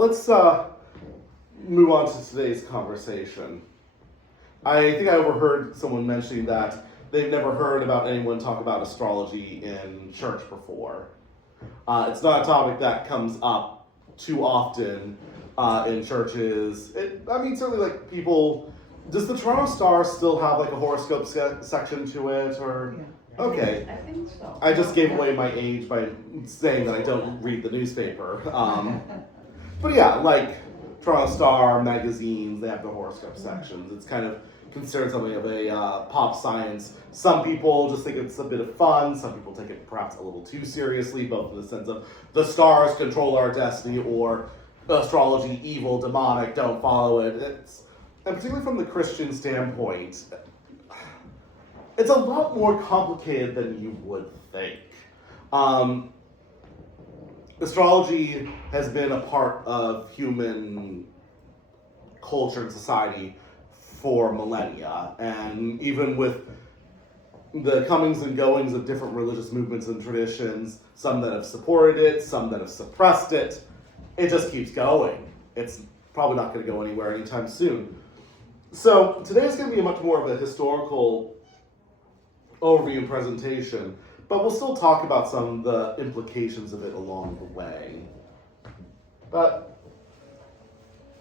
Let's move on to today's conversation. I think I overheard someone mentioning that they've never heard about anyone talk about astrology in church before. It's not a topic that comes up too often in churches. Certainly like people, does the Toronto Star still have like a horoscope section to it, or? Yeah. Okay. I think so. I just gave away my age by saying that I don't read the newspaper. But yeah, like Toronto Star magazines, they have the horoscope sections. It's kind of considered something of a pop science. Some people just think it's a bit of fun. Some people take it perhaps a little too seriously, both in the sense of the stars control our destiny, or astrology, evil, demonic, don't follow it. And particularly from the Christian standpoint, it's a lot more complicated than you would think. Astrology has been a part of human culture and society for millennia, and even with the comings and goings of different religious movements and traditions, some that have supported it, some that have suppressed it, it just keeps going. It's probably not going to go anywhere anytime soon. So today is going to be a much more of a historical overview and presentation, but we'll still talk about some of the implications of it along the way. But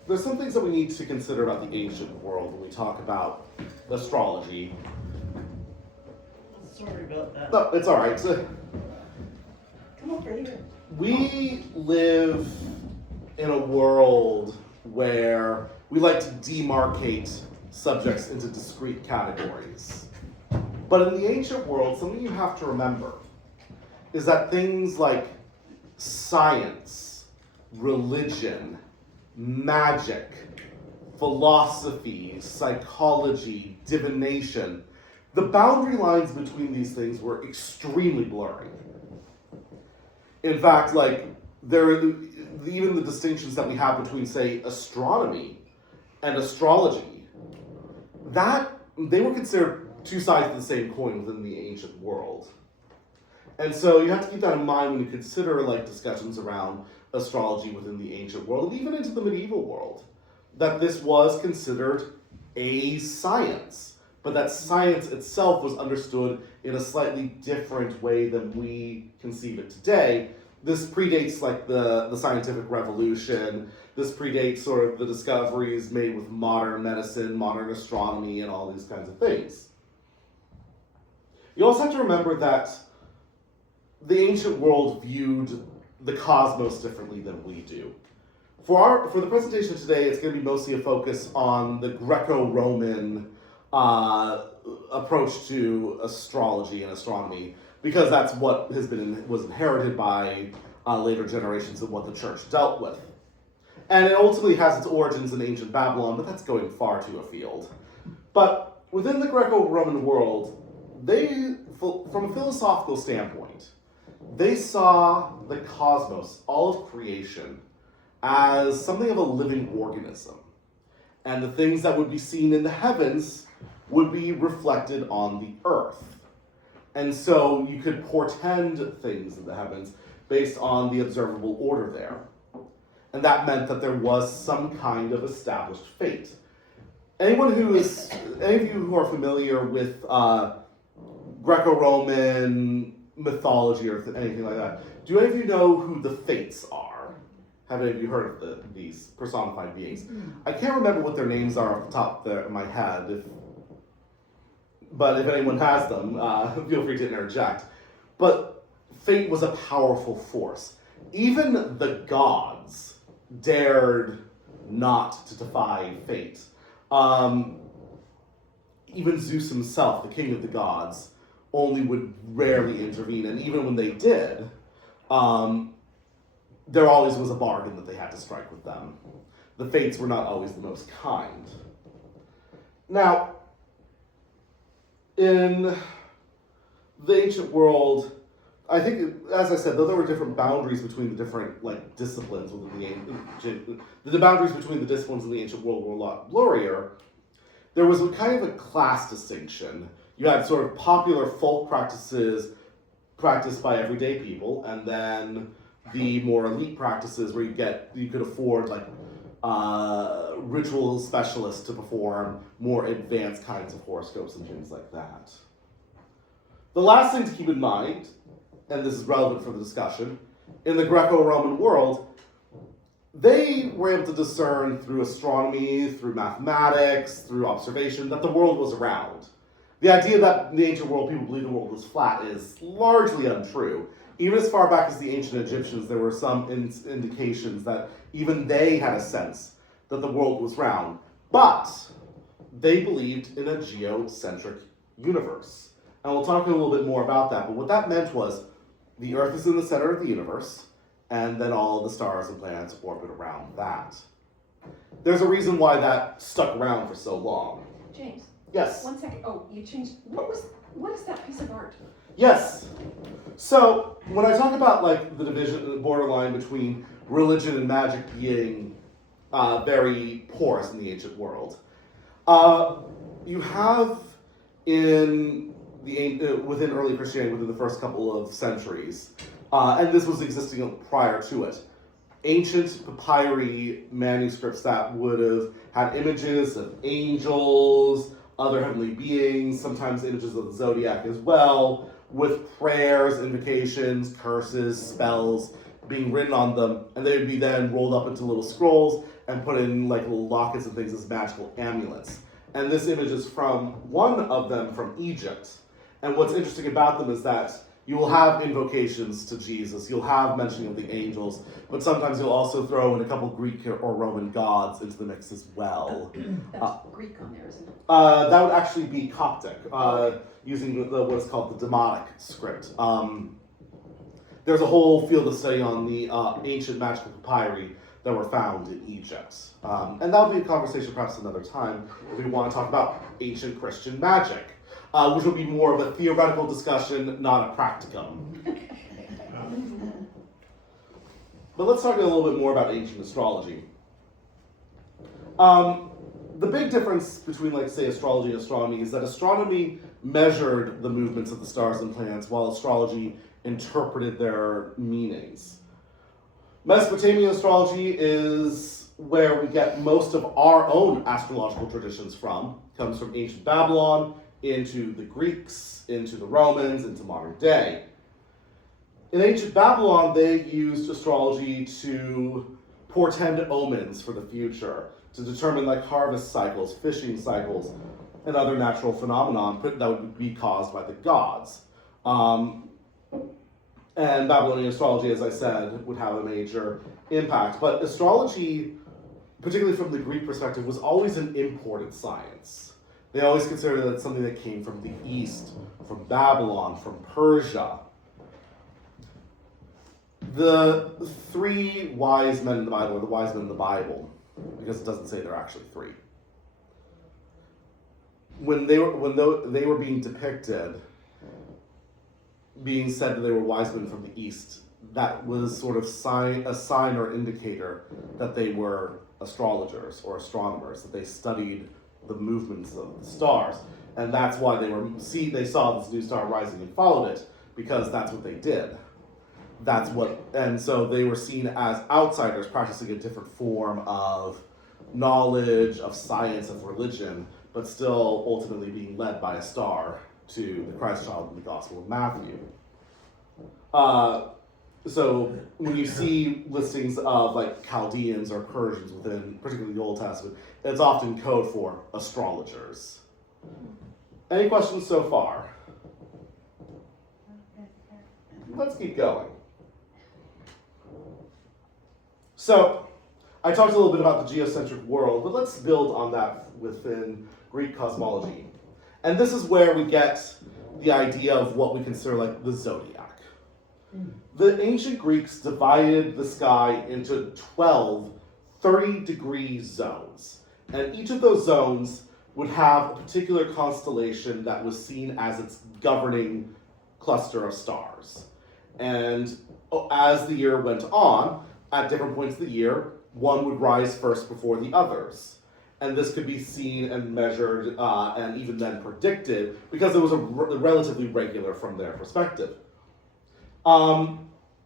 there's some things that we need to consider about the ancient world when we talk about astrology. Sorry about that. No, it's all right. So, Come over here. we live in a world where we like to demarcate subjects into discrete categories. But in the ancient world, something you have to remember is that things like science, religion, magic, philosophy, psychology, divination, the boundary lines between these things were extremely blurry. In fact, even the distinctions that we have between, say, astronomy and astrology, that they were considered two sides of the same coin within the ancient world. And so you have to keep that in mind when you consider discussions around astrology within the ancient world, and even into the medieval world, that this was considered a science, but that science itself was understood in a slightly different way than we conceive it today. This predates the scientific revolution. This predates sort of the discoveries made with modern medicine, modern astronomy, and all these kinds of things. You also have to remember that the ancient world viewed the cosmos differently than we do. For the presentation today, it's going to be mostly a focus on the Greco-Roman approach to astrology and astronomy, because that's what was inherited by later generations of what the church dealt with. And it ultimately has its origins in ancient Babylon, but that's going far too afield. But within the Greco-Roman world, from a philosophical standpoint, they saw the cosmos, all of creation, as something of a living organism. And the things that would be seen in the heavens would be reflected on the earth. And so you could portend things in the heavens based on the observable order there. And that meant that there was some kind of established fate. Any of you who are familiar with Greco-Roman mythology or anything like that, do any of you know who the Fates are? Have any of you heard of these personified beings? I can't remember what their names are off the top of my head, but if anyone has them, feel free to interject. But fate was a powerful force. Even the gods dared not to defy fate. Even Zeus himself, the king of the gods, only would rarely intervene, and even when they did, there always was a bargain that they had to strike with them. The fates were not always the most kind. Now, in the ancient world, I think, as I said, though there were different boundaries between the different disciplines within the ancient, the boundaries between the disciplines in the ancient world were a lot blurrier. There was a kind of a class distinction. You had sort of popular folk practices practiced by everyday people, and then the more elite practices where you could afford like ritual specialists to perform more advanced kinds of horoscopes and things like that. The last thing to keep in mind, and this is relevant for the discussion, in the Greco-Roman world, they were able to discern through astronomy, through mathematics, through observation, that the world was round. The idea that in the ancient world people believed the world was flat is largely untrue. Even as far back as the ancient Egyptians, there were some indications that even they had a sense that the world was round. But they believed in a geocentric universe. And we'll talk a little bit more about that. But what that meant was the Earth is in the center of the universe, and then all the stars and planets orbit around that. There's a reason why that stuck around for so long. James. Yes? 1 second. Oh, you changed. What is that piece of art? Yes. So, when I talk about like the division, the borderline between religion and magic being very porous in the ancient world, you have within early Christianity, within the first couple of centuries, and this was existing prior to it, ancient papyri manuscripts that would have had images of angels, other heavenly beings, sometimes images of the zodiac as well, with prayers, invocations, curses, spells being written on them, and they would be then rolled up into little scrolls and put in like little lockets and things as magical amulets. And this image is from one of them from Egypt. And what's interesting about them is that you will have invocations to Jesus, you'll have mentioning of the angels, but sometimes you'll also throw in a couple Greek or Roman gods into the mix as well. That's Greek on there, isn't it? That would actually be Coptic, using what is called the Demotic script. There's a whole field of study on the ancient magical papyri that were found in Egypt. And that'll be a conversation perhaps another time if we want to talk about ancient Christian magic, which will be more of a theoretical discussion, not a practicum. But let's talk a little bit more about ancient astrology. The big difference between, like, say, astrology and astronomy is that astronomy measured the movements of the stars and planets, while astrology interpreted their meanings. Mesopotamian astrology is where we get most of our own astrological traditions from. It comes from ancient Babylon, into the Greeks, into the Romans, into modern day. In ancient Babylon, they used astrology to portend omens for the future, to determine like harvest cycles, fishing cycles, and other natural phenomenon that would be caused by the gods. And Babylonian astrology, as I said, would have a major impact. But astrology, particularly from the Greek perspective, was always an imported science. They always considered that something that came from the East, from Babylon, from Persia. The three wise men in the Bible, or the wise men in the Bible, because it doesn't say there are actually three. When they were being depicted, being said that they were wise men from the East, that was sort of a sign or indicator that they were astrologers or astronomers, that they studied the movements of the stars. And that's why they saw this new star rising and followed it, because that's what they did. And so they were seen as outsiders practicing a different form of knowledge, of science, of religion, but still ultimately being led by a star to the Christ child in the Gospel of Matthew. So when you see listings of like Chaldeans or Persians within particularly the Old Testament, it's often code for astrologers. Any questions so far? Let's keep going. So, I talked a little bit about the geocentric world, but let's build on that within Greek cosmology. And this is where we get the idea of what we consider like the zodiac. The ancient Greeks divided the sky into 12 30-degree zones. And each of those zones would have a particular constellation that was seen as its governing cluster of stars. And as the year went on, at different points of the year, one would rise first before the others. And this could be seen and measured and even then predicted because it was relatively regular from their perspective.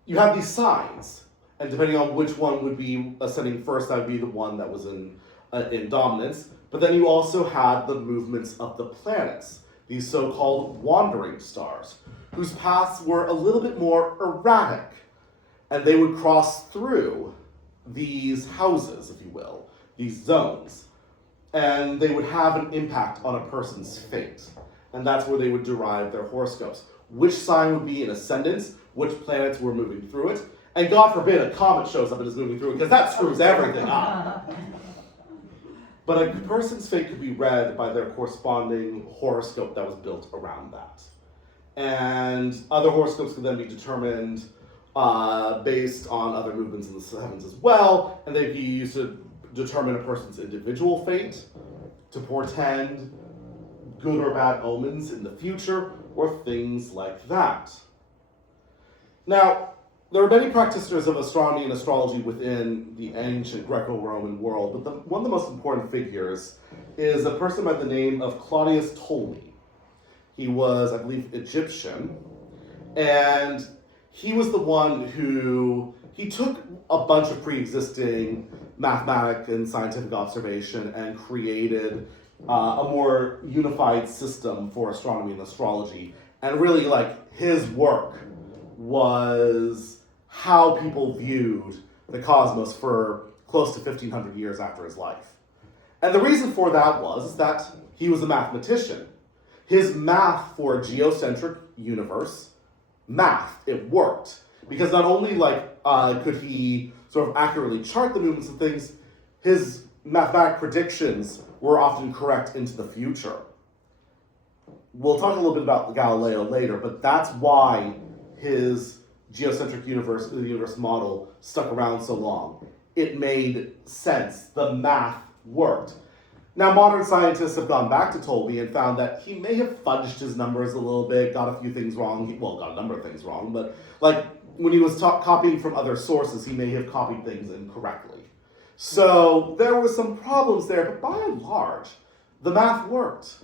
you had these signs, and depending on which one would be ascending first, that would be the one that was in dominance. But then you also had the movements of the planets, these so-called wandering stars, whose paths were a little bit more erratic, and they would cross through these houses, if you will, these zones, and they would have an impact on a person's fate. And that's where they would derive their horoscopes. Which sign would be in ascendance, which planets were moving through it, and God forbid a comet shows up and is moving through it, because that screws everything up. But a person's fate could be read by their corresponding horoscope that was built around that. And other horoscopes could then be determined based on other movements in the heavens as well, and they'd be used to determine a person's individual fate, to portend good or bad omens in the future, or things like that. Now, there are many practitioners of astronomy and astrology within the ancient Greco-Roman world, but one of the most important figures is a person by the name of Claudius Ptolemy. He was, I believe, Egyptian, and he was the one who, he took a bunch of pre-existing mathematic and scientific observation and created a more unified system for astronomy and astrology. And really, like, his work was how people viewed the cosmos for close to 1,500 years after his life. And the reason for that was that he was a mathematician. His math for a geocentric universe, it worked. Because not only could he sort of accurately chart the movements of things, his mathematic predictions were often correct into the future. We'll talk a little bit about Galileo later, but that's why his geocentric universe model stuck around so long. It made sense. The math worked. Now, modern scientists have gone back to Ptolemy and found that he may have fudged his numbers a little bit, got a few things wrong. Got a number of things wrong, but when he was copying from other sources, he may have copied things incorrectly. So there were some problems there, but by and large, the math worked.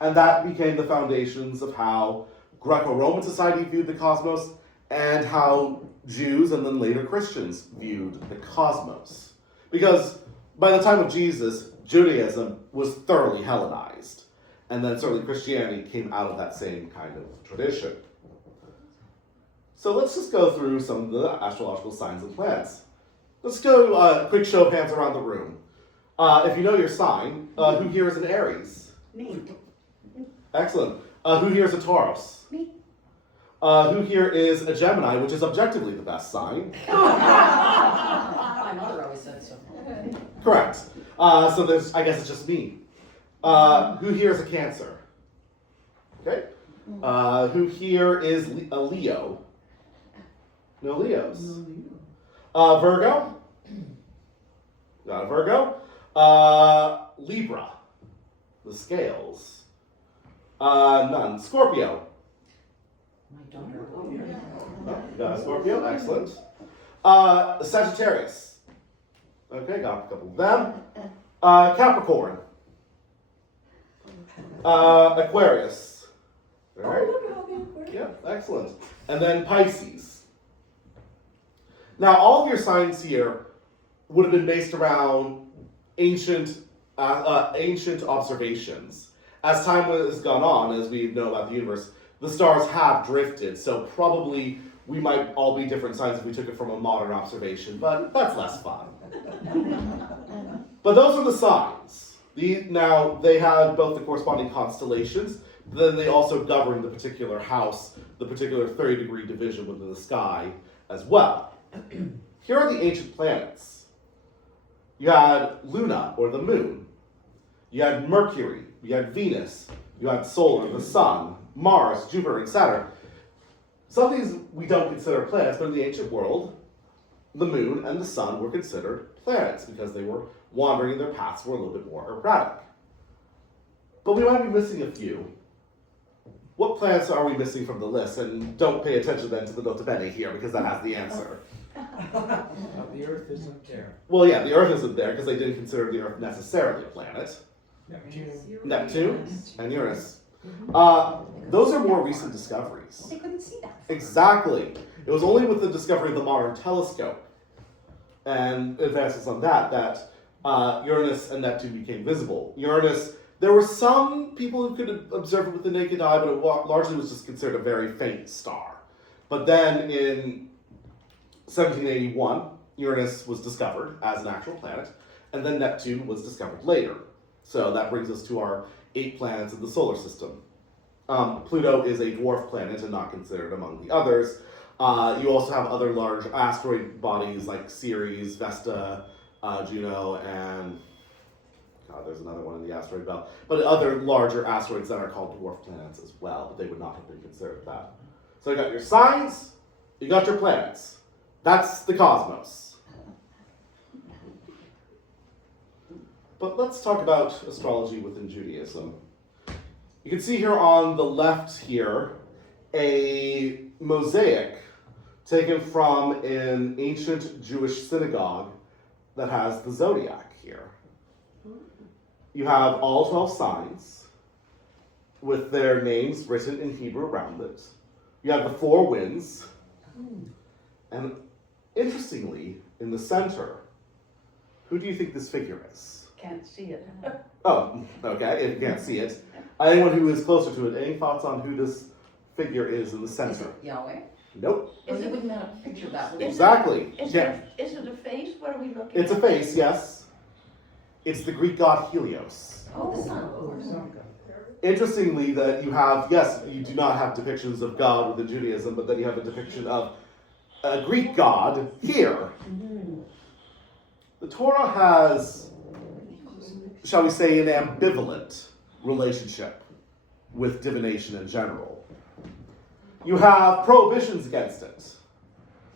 And that became the foundations of how Greco-Roman society viewed the cosmos and how Jews and then later Christians viewed the cosmos. Because by the time of Jesus, Judaism was thoroughly Hellenized. And then certainly Christianity came out of that same kind of tradition. So let's just go through some of the astrological signs and planets. Let's go a quick show of hands around the room. If you know your sign, who here is an Aries? Me. Excellent. Who here is a Taurus? Me. Who here is a Gemini, which is objectively the best sign? My mother always said so. Correct. So I guess it's just me. Who here is a Cancer? Okay. Who here is a Leo? No Leos. Virgo? Not a Virgo. Libra. The scales. None. Scorpio. My daughter. Got a Scorpio, excellent. Sagittarius. Okay, got a couple of them. Capricorn. Aquarius. All right. Yeah, excellent. And then Pisces. Now, all of your signs here would have been based around ancient observations. As time has gone on, as we know about the universe, the stars have drifted, so probably we might all be different signs if we took it from a modern observation, but that's less fun. But those are the signs. Now, they had both the corresponding constellations, but then they also govern the particular house, the particular 30-degree division within the sky as well. Here are the ancient planets. You had Luna, or the moon. You had Mercury. You had Venus. You had Sol, or the sun. Mars, Jupiter, and Saturn. Some of these we don't consider planets, but in the ancient world, the moon and the sun were considered planets because they were wandering and their paths were a little bit more erratic. But we might be missing a few. What planets are we missing from the list? And don't pay attention then to the nota bene here because that has the answer. The Earth isn't there. Well, yeah, the Earth isn't there because they didn't consider the Earth necessarily a planet. Neptune and Uranus. Those are more recent discoveries. They couldn't see that. Exactly. It was only with the discovery of the modern telescope and advances on that Uranus and Neptune became visible. Uranus, there were some people who could observe it with the naked eye, but it largely was just considered a very faint star. But then in 1781, Uranus was discovered as an actual planet, and then Neptune was discovered later. So that brings us to our 8 planets in the solar system. Pluto is a dwarf planet and not considered among the others. You also have other large asteroid bodies like Ceres, Vesta, Juno, and there's another one in the asteroid belt. But other larger asteroids that are called dwarf planets as well, but they would not have been considered that. So you got your signs, you got your planets. That's the cosmos. But let's talk about astrology within Judaism. You can see here on the left here a mosaic taken from an ancient Jewish synagogue that has the zodiac here. You have all 12 signs with their names written in Hebrew around it. You have the 4 winds. And interestingly, in the center, who do you think this figure is? Can't see it. Oh, okay, if you can't see it. Anyone who is closer to it, any thoughts on who this figure is in the Is center? it Yahweh? Nope. Or you wouldn't have a picture of that, would you? Exactly. Is Yeah. it a face? What are we looking at? It's a face, yes. It's the Greek god Helios. Oh, the sun, of course. Interestingly, that you have, yes, you do not have depictions of God within Judaism, but then you have a depiction of a Greek god here. The Torah has, shall we say, an ambivalent relationship with divination in general. You have prohibitions against it.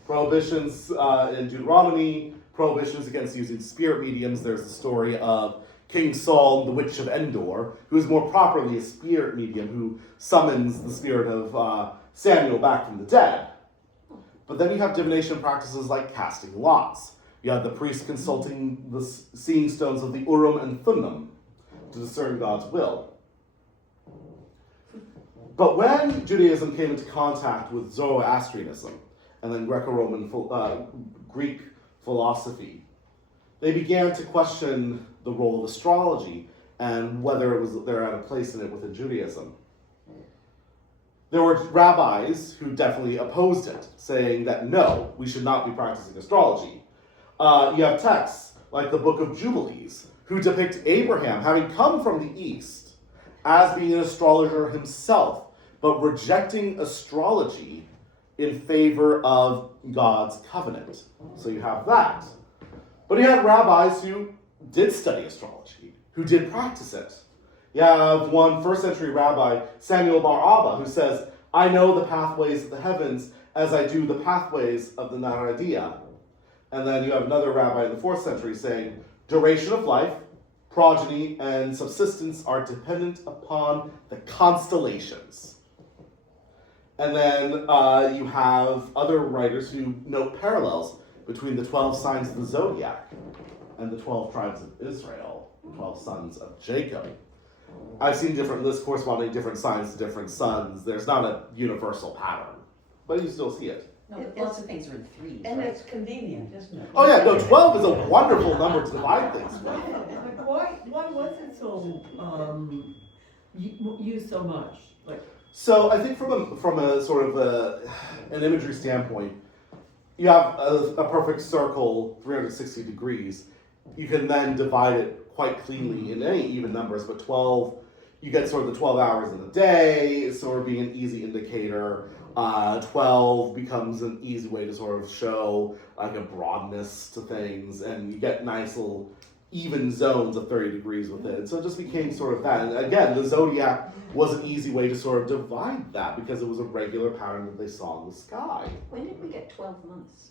Prohibitions in Deuteronomy, prohibitions against using spirit mediums. There's the story of King Saul, the witch of Endor, who is more properly a spirit medium who summons the spirit of Samuel back from the dead. But then you have divination practices like casting lots. You have the priest consulting the seeing stones of the Urim and Thummim to discern God's will. But when Judaism came into contact with Zoroastrianism and then Greco-Roman Greek philosophy, they began to question the role of astrology and whether there had a place in it within Judaism. There were rabbis who definitely opposed it, saying that no, we should not be practicing astrology. You have texts like the Book of Jubilees, who depict Abraham having come from the East as being an astrologer himself, but rejecting astrology in favor of God's covenant. So you have that. But you had rabbis who did study astrology, who did practice it. You have one first-century rabbi, Samuel bar Abba, who says, I know the pathways of the heavens as I do the pathways of the Naradia. And then you have another rabbi in the 4th century saying, duration of life, progeny, and subsistence are dependent upon the constellations. And then you have other writers who note parallels between the 12 signs of the zodiac and the 12 tribes of Israel, the 12 sons of Jacob. I've seen different lists corresponding different signs to different suns. There's not a universal pattern, but you still see it. No, but lots of things are in threes, And right? it's convenient, isn't it? Oh yeah, no, 12 is a wonderful number to divide things with. But why was it so used so much? Like, So I think from a sort of an imagery standpoint, you have a perfect circle, 360 degrees. You can then divide it quite cleanly in any even numbers, but 12, you get sort of the 12 hours in the day, sort of being an easy indicator. 12 becomes an easy way to sort of show like a broadness to things, and you get nice little even zones of 30 degrees with it. So it just became sort of that. And again, the zodiac was an easy way to sort of divide that because it was a regular pattern that they saw in the sky. When did we get 12 months?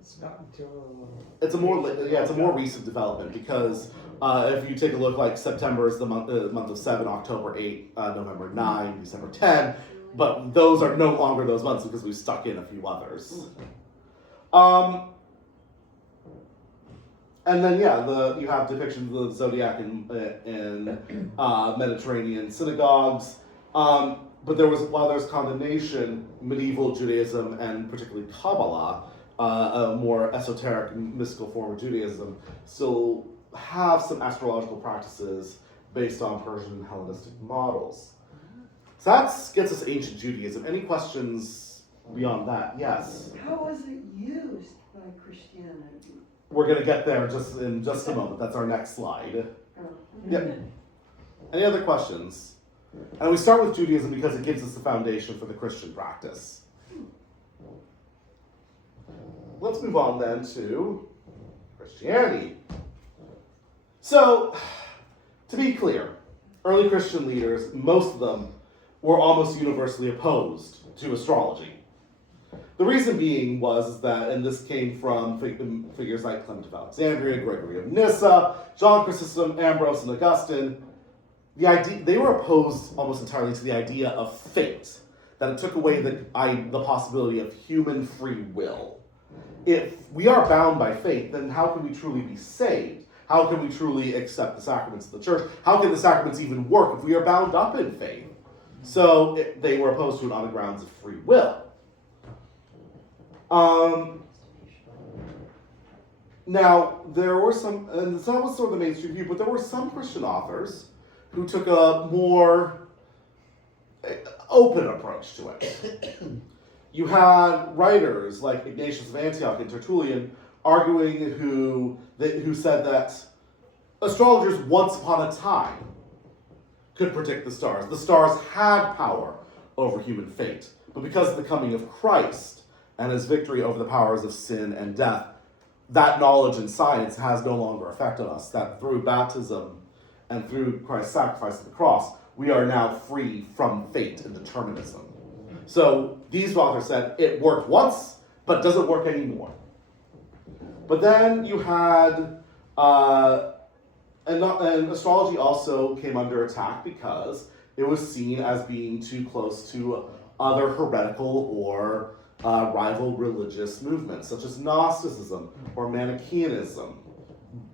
It's not until. It's a more recent development because if you take a look, like September is the month of 7, October 8, November 9, December 10, but those are no longer those months because we stuck in a few others. And then you have depictions of the zodiac in Mediterranean synagogues. while there's condemnation, medieval Judaism and particularly Kabbalah, a more esoteric mystical form of Judaism, still have some astrological practices based on Persian and Hellenistic models. So that gets us ancient Judaism. Any questions beyond that? Yes. How was it used by Christianity? We're going to get there in just a moment. That's our next slide. Yep. Any other questions? And we start with Judaism because it gives us the foundation for the Christian practice. Let's move on then to Christianity. So, to be clear, early Christian leaders, most of them, were almost universally opposed to astrology. The reason being was that, and this came from figures like Clement of Alexandria, Gregory of Nyssa, John Chrysostom, Ambrose, and Augustine, they were opposed almost entirely to the idea of fate, that it took away the possibility of human free will. If we are bound by fate, then how can we truly be saved? How can we truly accept the sacraments of the church? How can the sacraments even work if we are bound up in faith? So they were opposed to it on the grounds of free will. Now, there were some, and that was sort of the mainstream view, but there were some Christian authors who took a more open approach to it. You had writers like Ignatius of Antioch and Tertullian arguing who said that astrologers once upon a time could predict the stars. The stars had power over human fate, but because of the coming of Christ and his victory over the powers of sin and death, that knowledge and science has no longer affected us, that through baptism and through Christ's sacrifice at the cross, we are now free from fate and determinism. So these authors said it worked once, but doesn't work anymore. But then you had, and astrology also came under attack because it was seen as being too close to other heretical or rival religious movements, such as Gnosticism or Manichaeanism,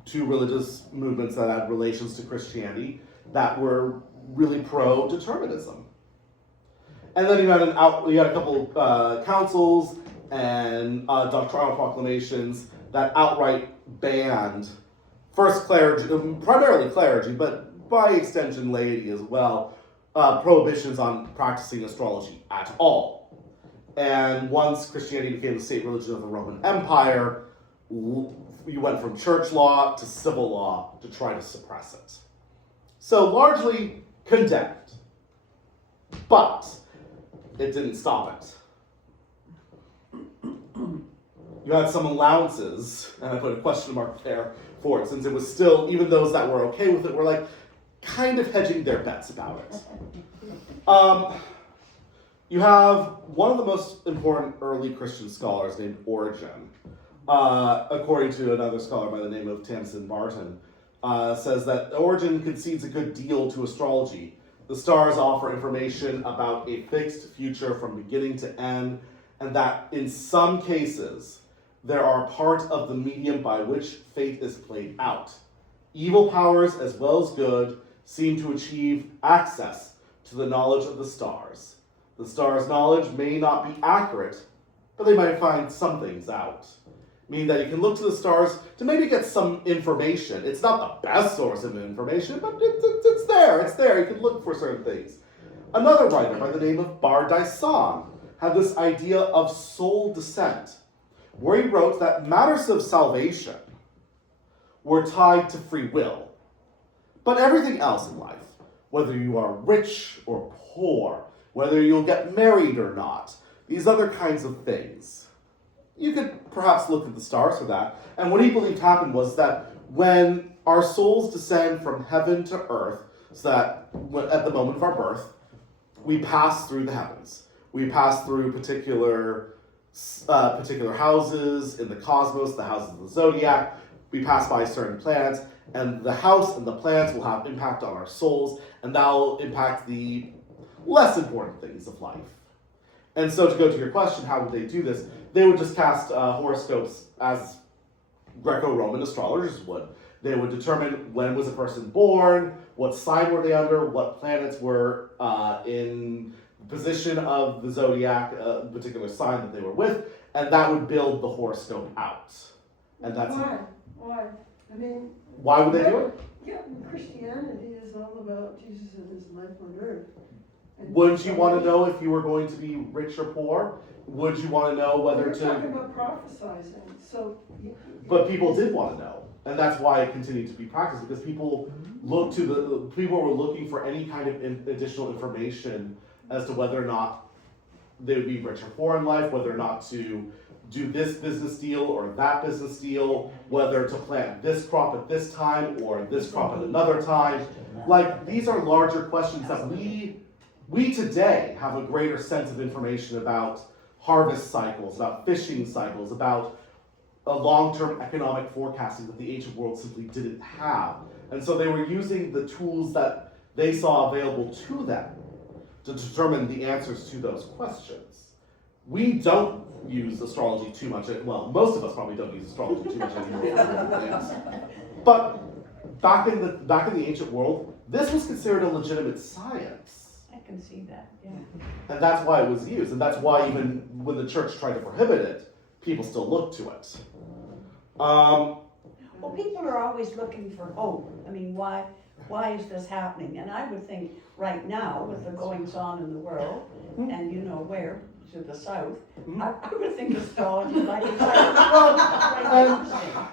two religious movements that had relations to Christianity that were really pro-determinism. And then you had a couple councils and doctrinal proclamations that outright banned first clergy, primarily clergy, but by extension laity as well, prohibitions on practicing astrology at all. And once Christianity became the state religion of the Roman Empire, you went from church law to civil law to try to suppress it. So largely condemned. But it didn't stop it. You had some allowances, and I put a question mark there for it, since it was still, even those that were okay with it were like kind of hedging their bets about it. You have one of the most important early Christian scholars named Origen, according to another scholar by the name of Tamsin Barton, says that Origen concedes a good deal to astrology. The stars offer information about a fixed future from beginning to end, and that in some cases, there are part of the medium by which fate is played out. Evil powers, as well as good, seem to achieve access to the knowledge of the stars. The stars' knowledge may not be accurate, but they might find some things out. Meaning that you can look to the stars to maybe get some information. It's not the best source of information, but it's there. It's there. You can look for certain things. Another writer by the name of Bar Dyson had this idea of soul descent, where he wrote that matters of salvation were tied to free will. But everything else in life, whether you are rich or poor, whether you'll get married or not, these other kinds of things, you could perhaps look at the stars for that. And what he believed happened was that when our souls descend from heaven to earth, so that at the moment of our birth, we pass through the heavens. We pass through particular houses in the cosmos, the houses of the zodiac. We pass by certain planets, and the house and the planets will have impact on our souls, and that will impact the less important things of life. And so to go to your question, how would they do this? They would just cast horoscopes as Greco-Roman astrologers would. They would determine when was a person born, what sign were they under, what planets were in position of the zodiac, a particular sign that they were with, and that would build the horoscope out. And that's Why? I mean, why would they do it? yeah, Christianity is all about Jesus and his life on earth. And Wouldn't you want to know if you were going to be rich or poor? Would you want to know whether We're talking to? about prophesizing, so. But people did want to know, and that's why it continued to be practiced, because people were looking for any kind of additional information as to whether or not they would be rich or poor in life, whether or not to do this business deal or that business deal, whether to plant this crop at this time or this crop at another time. Like, these are larger questions that we today have a greater sense of information about harvest cycles, about fishing cycles, about a long-term economic forecasting that the ancient world simply didn't have. And so they were using the tools that they saw available to them to determine the answers to those questions. We don't use astrology too much. Well, most of us probably don't use astrology too much anymore. But back in the ancient world, this was considered a legitimate science. I can see that, yeah. And that's why it was used. And that's why even when the church tried to prohibit it, people still looked to it. Well, people are always looking for hope. I mean, why is this happening? And I would think right now, with the goings on in the world, and you know where, to the south, I would think astrology might be quite interesting.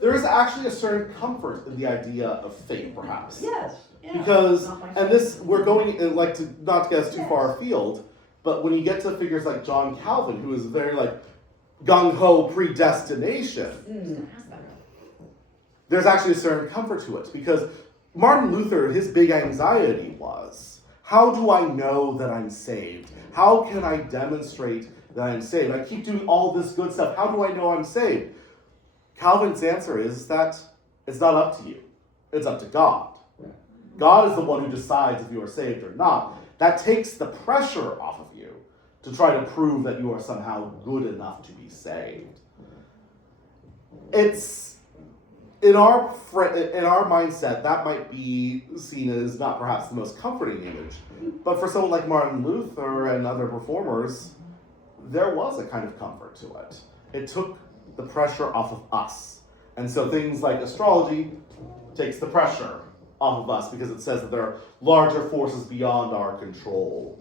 There is actually a certain comfort in the idea of fate, perhaps. Yes, yeah. Because, and this, we're going, like, to not to get us too far afield, but when you get to figures like John Calvin, who is very, like, gung-ho predestination, there's actually a certain comfort to it. Because Martin Luther, his big anxiety was, how do I know that I'm saved? How can I demonstrate that I'm saved? I keep doing all this good stuff. How do I know I'm saved? Calvin's answer is that it's not up to you. It's up to God. God is the one who decides if you are saved or not. That takes the pressure off of you to try to prove that you are somehow good enough to be saved. It's in our mindset, that might be seen as not perhaps the most comforting image, but for someone like Martin Luther and other reformers, there was a kind of comfort to it. It took the pressure off of us, and so things like astrology takes the pressure off of us because it says that there are larger forces beyond our control.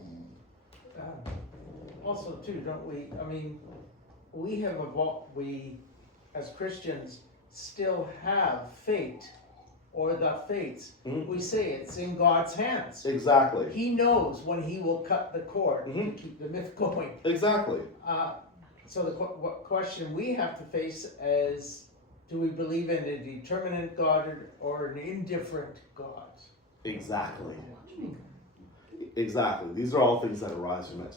Also, too, don't we? I mean, we have evolved. We, as Christians, still have fate, or the fates. We say it's in God's hands. Exactly. He knows when He will cut the cord to keep the myth going. Exactly. So the question we have to face is, do we believe in a determinate God or an indifferent God? Exactly. Exactly. These are all things that arise from it.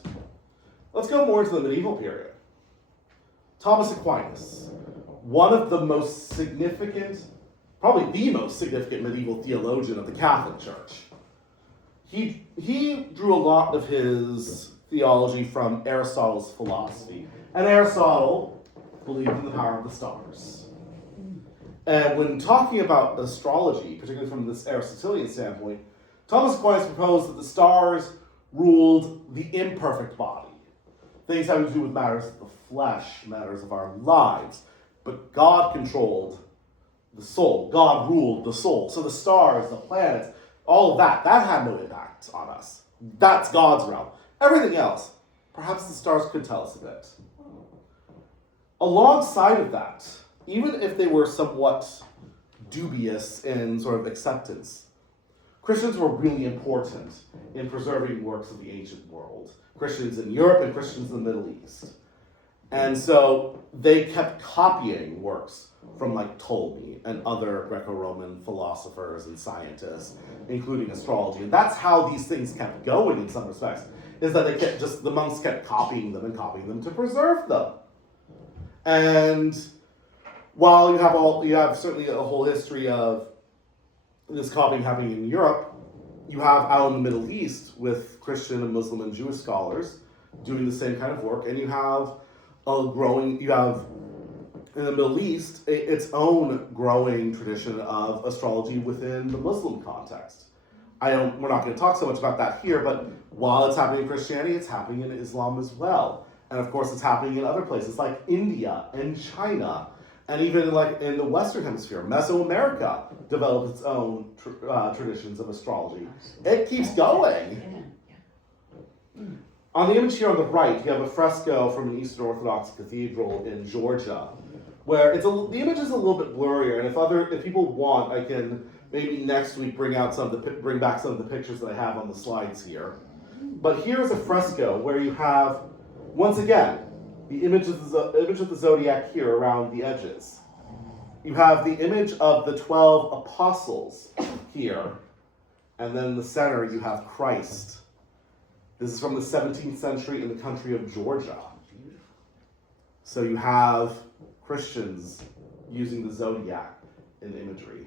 Let's go more into the medieval period. Thomas Aquinas, one of the most significant, probably the most significant medieval theologian of the Catholic Church. He drew a lot of his theology from Aristotle's philosophy. And Aristotle believed in the power of the stars. And when talking about astrology, particularly from this Aristotelian standpoint, Thomas Aquinas proposed that the stars ruled the imperfect body. Things having to do with matters of the flesh, matters of our lives. But God controlled the soul. God ruled the soul. So the stars, the planets, all of that had no impact on us. That's God's realm. Everything else, perhaps the stars could tell us a bit. Alongside of that, even if they were somewhat dubious in sort of acceptance, Christians were really important in preserving works of the ancient world. Christians in Europe and Christians in the Middle East. And so they kept copying works from like Ptolemy and other Greco-Roman philosophers and scientists, including astrology. And that's how these things kept going in some respects, is that the monks kept copying them to preserve them. And while you have certainly a whole history of this copying happening in Europe, you have out in the Middle East with Christian and Muslim and Jewish scholars doing the same kind of work, and you have in the Middle East its own growing tradition of astrology within the Muslim context. We're not going to talk so much about that here, but while it's happening in Christianity, it's happening in Islam as well. And of course, it's happening in other places like India and China, and even like in the Western Hemisphere, Mesoamerica developed its own traditions of astrology. It keeps going. On the image here on the right, you have a fresco from an Eastern Orthodox cathedral in Georgia, where the image is a little bit blurrier. And if people want, I can maybe next week bring back some of the pictures that I have on the slides here. But here's a fresco where you have, once again, the image of the zodiac here around the edges. You have the image of the 12 apostles here, and then in the center you have Christ. This is from the 17th century in the country of Georgia. So you have Christians using the zodiac in imagery.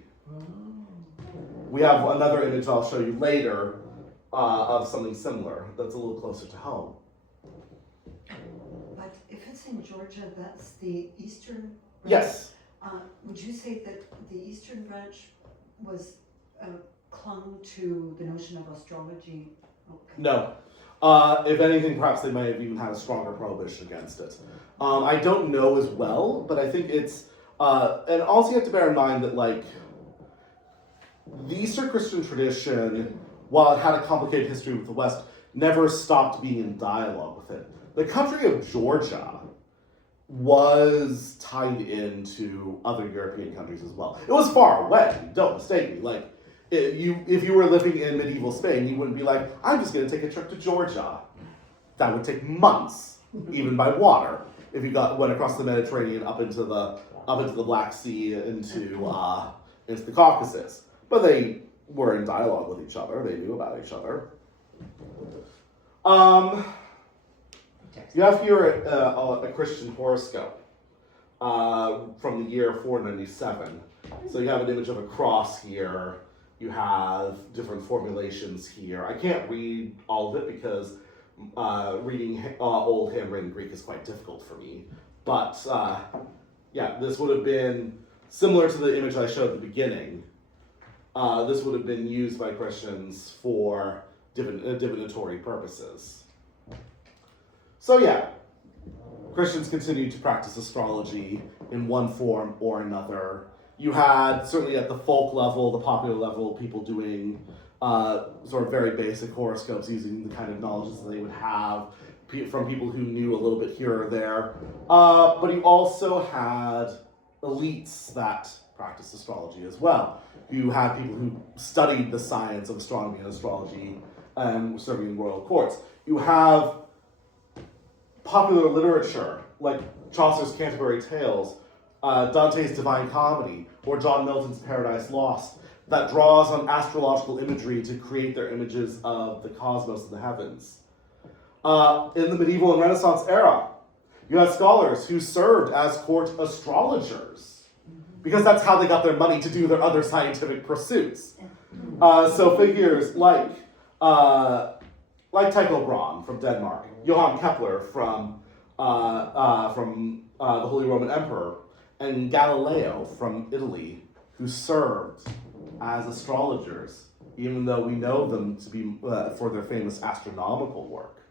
We have another image I'll show you later of something similar that's a little closer to home. But if it's in Georgia, that's the eastern branch? Yes. Would you say that the eastern branch was clung to the notion of astrology? Okay. No. If anything, perhaps they might have even had a stronger prohibition against it. I don't know as well, but I think it's... and also you have to bear in mind that, like, the Eastern Christian tradition, while it had a complicated history with the West, never stopped being in dialogue with it. The country of Georgia was tied into other European countries as well. It was far away, don't mistake me. Like, if you were living in medieval Spain, you wouldn't be like, I'm just going to take a trip to Georgia. That would take months, even by water, if you went across the Mediterranean up into the Black Sea, into the Caucasus. But they were in dialogue with each other. They knew about each other. You have here a Christian horoscope from the year 497. So you have an image of a cross here. You have different formulations here. I can't read all of it because reading old handwritten Greek is quite difficult for me. But yeah, this would have been similar to the image I showed at the beginning. This would have been used by Christians for divinatory purposes. So yeah, Christians continued to practice astrology in one form or another. You had, certainly at the folk level, the popular level, people doing sort of very basic horoscopes using the kind of knowledge that they would have from people who knew a little bit here or there. But you also had elites that practiced astrology as well. You had people who studied the science of astronomy and astrology serving in royal courts. You have popular literature, like Chaucer's Canterbury Tales, Dante's Divine Comedy, or John Milton's Paradise Lost, that draws on astrological imagery to create their images of the cosmos and the heavens. In the medieval and Renaissance era, you had scholars who served as court astrologers, because that's how they got their money to do their other scientific pursuits. So figures like Tycho Brahe from Denmark, Johann Kepler from the Holy Roman Emperor, and Galileo from Italy, who served as astrologers, even though we know them to be for their famous astronomical work.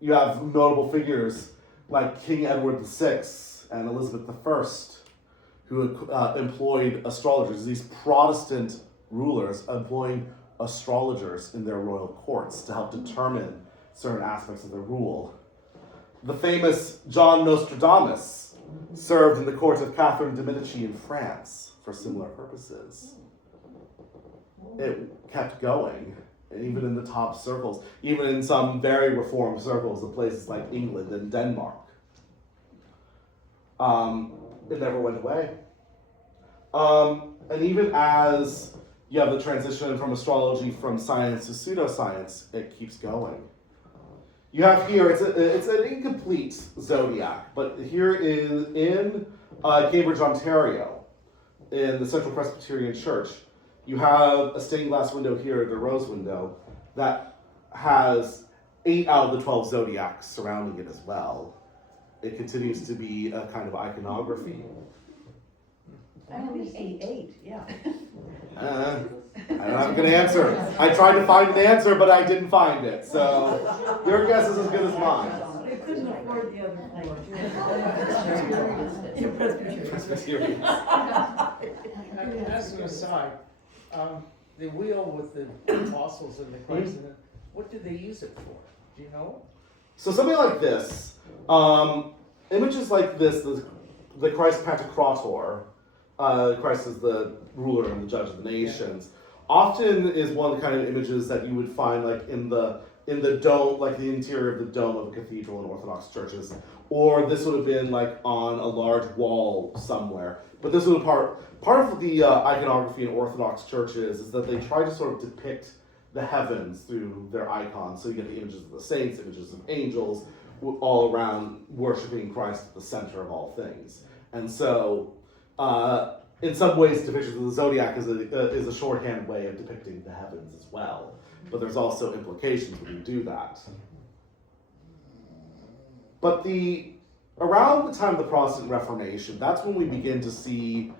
You have notable figures like King Edward VI and Elizabeth I, who employed astrologers, these Protestant rulers employing astrologers in their royal courts to help determine certain aspects of their rule. The famous John Nostradamus served in the court of Catherine de' Medici in France for similar purposes. It kept going, and even in the top circles, even in some very reformed circles of places like England and Denmark. It never went away. And even as you have the transition from astrology from science to pseudoscience, it keeps going. You have here, it's an incomplete zodiac, but here in Cambridge, Ontario, in the Central Presbyterian Church, you have a stained glass window here, the rose window, that has 8 out of the 12 zodiacs surrounding it as well. It continues to be a kind of iconography. I only see 8, yeah. I don't have a good answer. I tried to find an answer, but I didn't find it. So your guess is as good as mine. They couldn't afford the other four. Presbyterians. As an aside, the wheel with the apostles and the Christ in it, what did they use it for? Do you know? So something like this, images like this, the Christ Pantocrator, Christ is the ruler and the judge of the nations, often is one of the kind of images that you would find like in the dome, like the interior of the dome of a cathedral in Orthodox churches, or this would have been like on a large wall somewhere. But this was part of the iconography in Orthodox churches is that they try to sort of depict the heavens through their icons. So you get the images of the saints, images of angels, all around worshiping Christ at the center of all things. And so, in some ways, depictions of the zodiac is a shorthand way of depicting the heavens as well. But there's also implications when you do that. But around the time of the Protestant Reformation, that's when we begin to see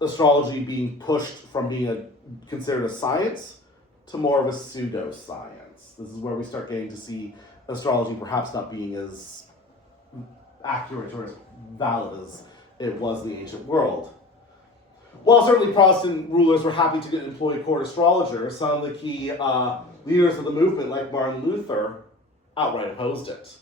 astrology being pushed from being considered a science to more of a pseudoscience. This is where we start getting to see astrology perhaps not being as accurate or as valid as it was in the ancient world. While certainly Protestant rulers were happy to employ court astrologers, some of the key leaders of the movement, like Martin Luther, outright opposed it.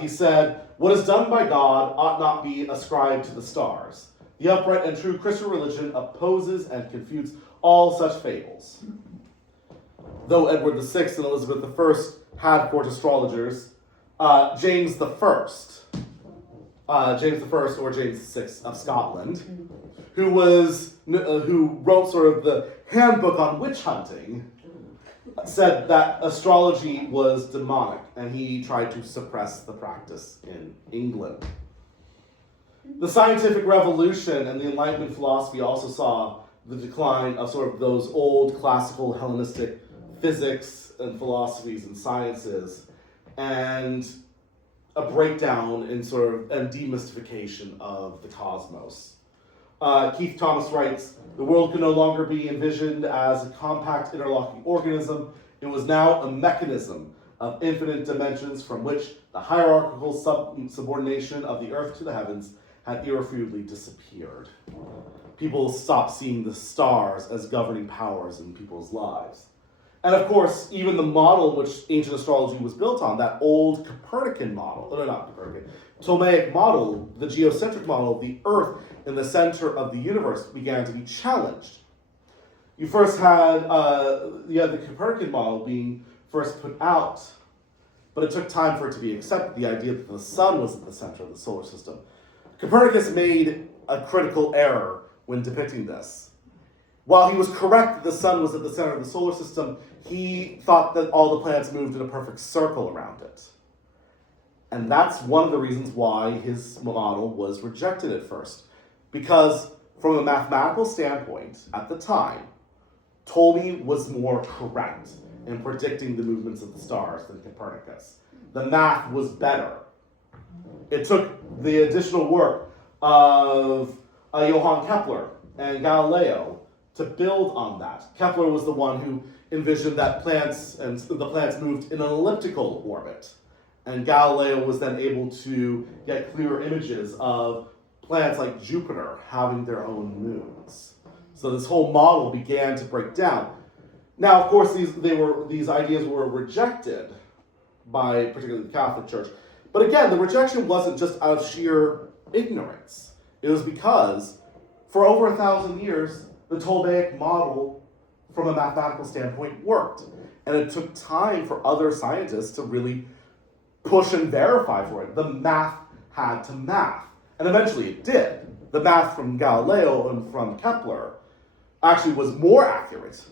He said, "What is done by God ought not be ascribed to the stars. The upright and true Christian religion opposes and confutes all such fables." Though Edward VI and Elizabeth I had court astrologers, James I or James VI of Scotland, who wrote sort of the handbook on witch hunting, said that astrology was demonic, and he tried to suppress the practice in England. The scientific revolution and the Enlightenment philosophy also saw the decline of sort of those old classical Hellenistic physics and philosophies and sciences, and a breakdown in and demystification of the cosmos. Keith Thomas writes, "The world could no longer be envisioned as a compact interlocking organism. It was now a mechanism of infinite dimensions from which the hierarchical subordination of the earth to the heavens had irrefutably disappeared." People stopped seeing the stars as governing powers in people's lives. And of course, even the model which ancient astrology was built on, that old Copernican model, Ptolemaic model, the geocentric model of the earth in the center of the universe, began to be challenged. You first had the Copernican model being first put out, but it took time for it to be accepted, the idea that the sun was at the center of the solar system. Copernicus made a critical error when depicting this. While he was correct that the sun was at the center of the solar system, he thought that all the planets moved in a perfect circle around it. And that's one of the reasons why his model was rejected at first. Because from a mathematical standpoint, at the time, Ptolemy was more correct in predicting the movements of the stars than Copernicus. The math was better. It took the additional work of Johann Kepler and Galileo to build on that. Kepler was the one who envisioned that the planets moved in an elliptical orbit. And Galileo was then able to get clearer images of planets like Jupiter having their own moons. So this whole model began to break down. Now, of course, these ideas were rejected by particularly the Catholic Church. But again, the rejection wasn't just out of sheer ignorance. It was because for over 1,000 years, the Ptolemaic model, from a mathematical standpoint, worked. And it took time for other scientists to really push and verify for it. The math had to math. And eventually it did. The math from Galileo and from Kepler actually was more accurate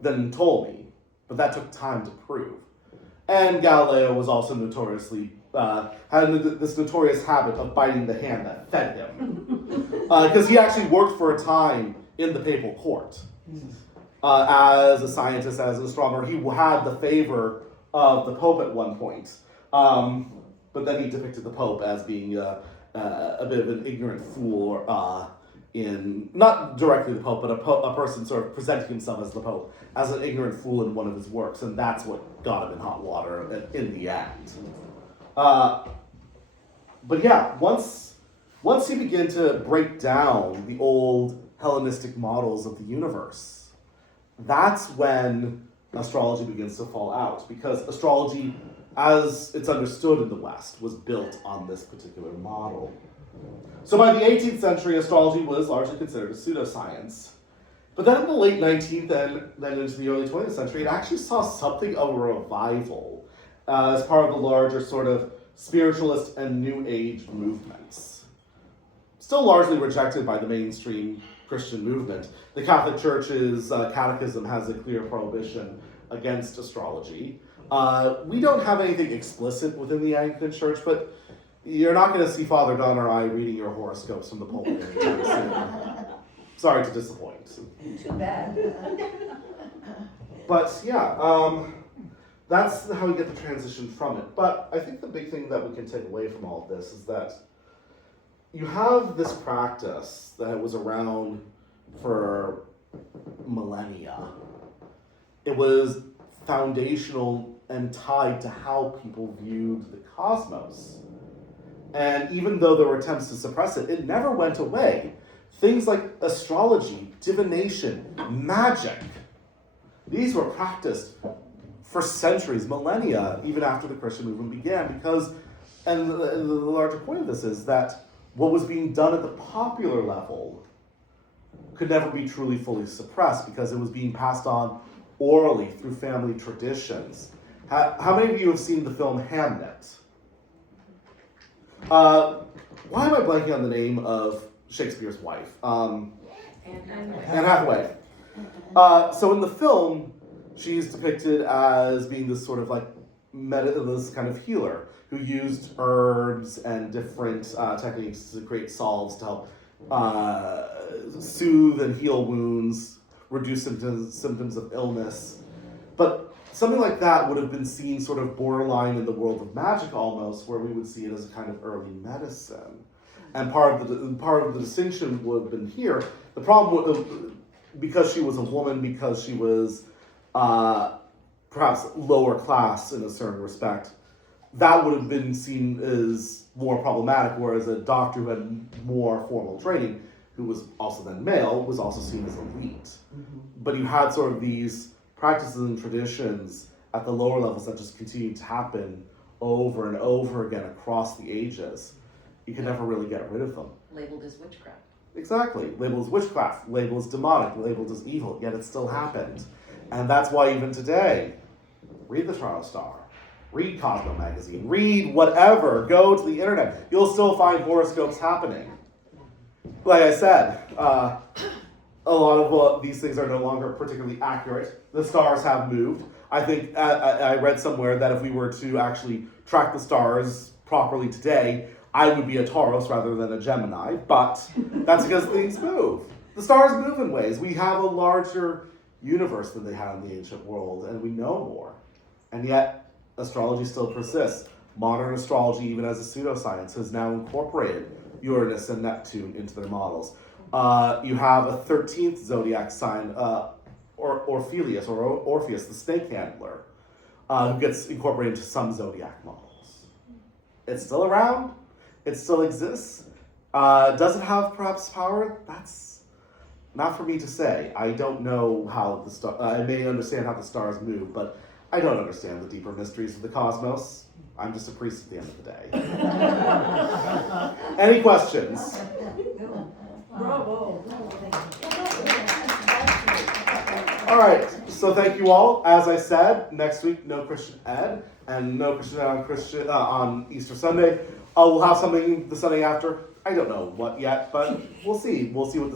than Ptolemy, but that took time to prove. And Galileo was also notoriously, had this notorious habit of biting the hand that fed him. Because he actually worked for a time in the papal court. As a scientist, as an astronomer, he had the favor of the Pope at one point. But then he depicted the Pope as being a bit of an ignorant fool in, not directly the Pope, but a person sort of presenting himself as the Pope, as an ignorant fool in one of his works, and that's what got him in hot water in the end. But yeah, once you begin to break down the old Hellenistic models of the universe, that's when astrology begins to fall out, because astrology, as it's understood in the West, was built on this particular model. So by the 18th century, astrology was largely considered a pseudoscience. But then in the late 19th and then into the early 20th century, it actually saw something of a revival as part of the larger sort of spiritualist and New Age movements. Still largely rejected by the mainstream Christian movement. The Catholic Church's catechism has a clear prohibition against astrology. We don't have anything explicit within the Anglican Church, but you're not going to see Father Don or I reading your horoscopes from the pulpit anytime soon. Sorry to disappoint. Too bad. But yeah, that's how we get the transition from it. But I think the big thing that we can take away from all of this is that you have this practice that was around for millennia. It was foundational and tied to how people viewed the cosmos. And even though there were attempts to suppress it, it never went away. Things like astrology, divination, magic, these were practiced for centuries, millennia, even after the Christian movement began, because, and the larger point of this is that what was being done at the popular level could never be truly fully suppressed because it was being passed on orally through family traditions. How many of you have seen the film Hamnet? Why am I blanking on the name of Shakespeare's wife? Anne Hathaway. So in the film, she's depicted as being this sort of like this kind of healer who used herbs and different techniques to create salves to help soothe and heal wounds, reduce symptoms of illness. But something like that would have been seen sort of borderline in the world of magic almost, where we would see it as a kind of early medicine. And part of the distinction would have been here. The problem because she was a woman, because she was perhaps lower class in a certain respect, that would have been seen as more problematic, whereas a doctor who had more formal training, who was also then male, was also seen as elite. Mm-hmm. But you had sort of these practices and traditions at the lower levels that just continued to happen over and over again across the ages. You could never really get rid of them. Labeled as witchcraft. Exactly. Labeled as witchcraft, labeled as demonic, labeled as evil, yet it still happened. And that's why even today, read the Toronto Star, read Cosmo Magazine, read whatever, go to the internet, you'll still find horoscopes happening. Like I said, a lot of these things are no longer particularly accurate. The stars have moved. I think I read somewhere that if we were to actually track the stars properly today, I would be a Taurus rather than a Gemini, but that's because things move. The stars move in ways. We have a larger universe than they had in the ancient world, and we know more. And yet, astrology still persists. Modern astrology, even as a pseudoscience, has now incorporated Uranus and Neptune into their models. You have a 13th zodiac sign, Orpheus, the snake handler, who gets incorporated into some zodiac models. It's still around. It still exists. Does it have perhaps power? That's not for me to say. I don't know how I may understand how the stars move, but I don't understand the deeper mysteries of the cosmos. I'm just a priest at the end of the day. Any questions? Bravo. All right, so thank you all. As I said, next week, no Christian Ed, and no Christian Ed on Easter Sunday. We'll have something the Sunday after. I don't know what yet, but we'll see. We'll see what